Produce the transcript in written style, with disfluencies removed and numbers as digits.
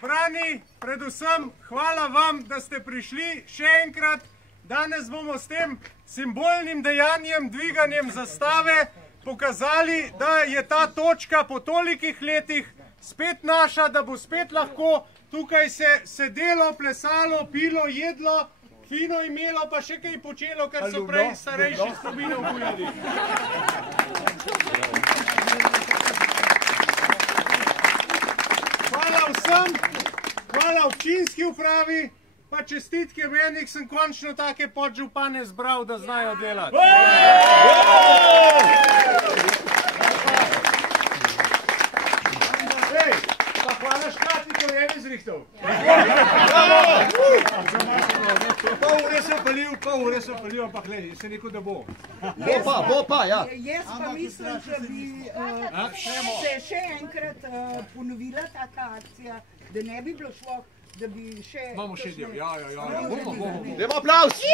Zbrani, predvsem hvala vam, da ste prišli še enkrat. Danes bomo s tem simbolnim dejanjem, dviganjem zastave, pokazali, da je ta točka po tolikih letih spet naša, da bo spet lahko tukaj se sedelo, plesalo, pilo, jedlo, fino imelo, pa še kaj počelo, kar so prej starejši spominov bujali. Hvala vsem, hvala občinski upravi, pa čestitke meni, sem končno take podžupane zbral, da znajo delati. Ej, pa hvala škratni, ko je izrihtov. Pol ure sem palil, ampak gledi, se rekel, da bo. Bo pa, ja. Jaz pa mislim, da bi se še enkrat ponovila taka akcija, da ne bi bilo šlo, da bi še... Bomo še del, ja. Dajmo aplavz!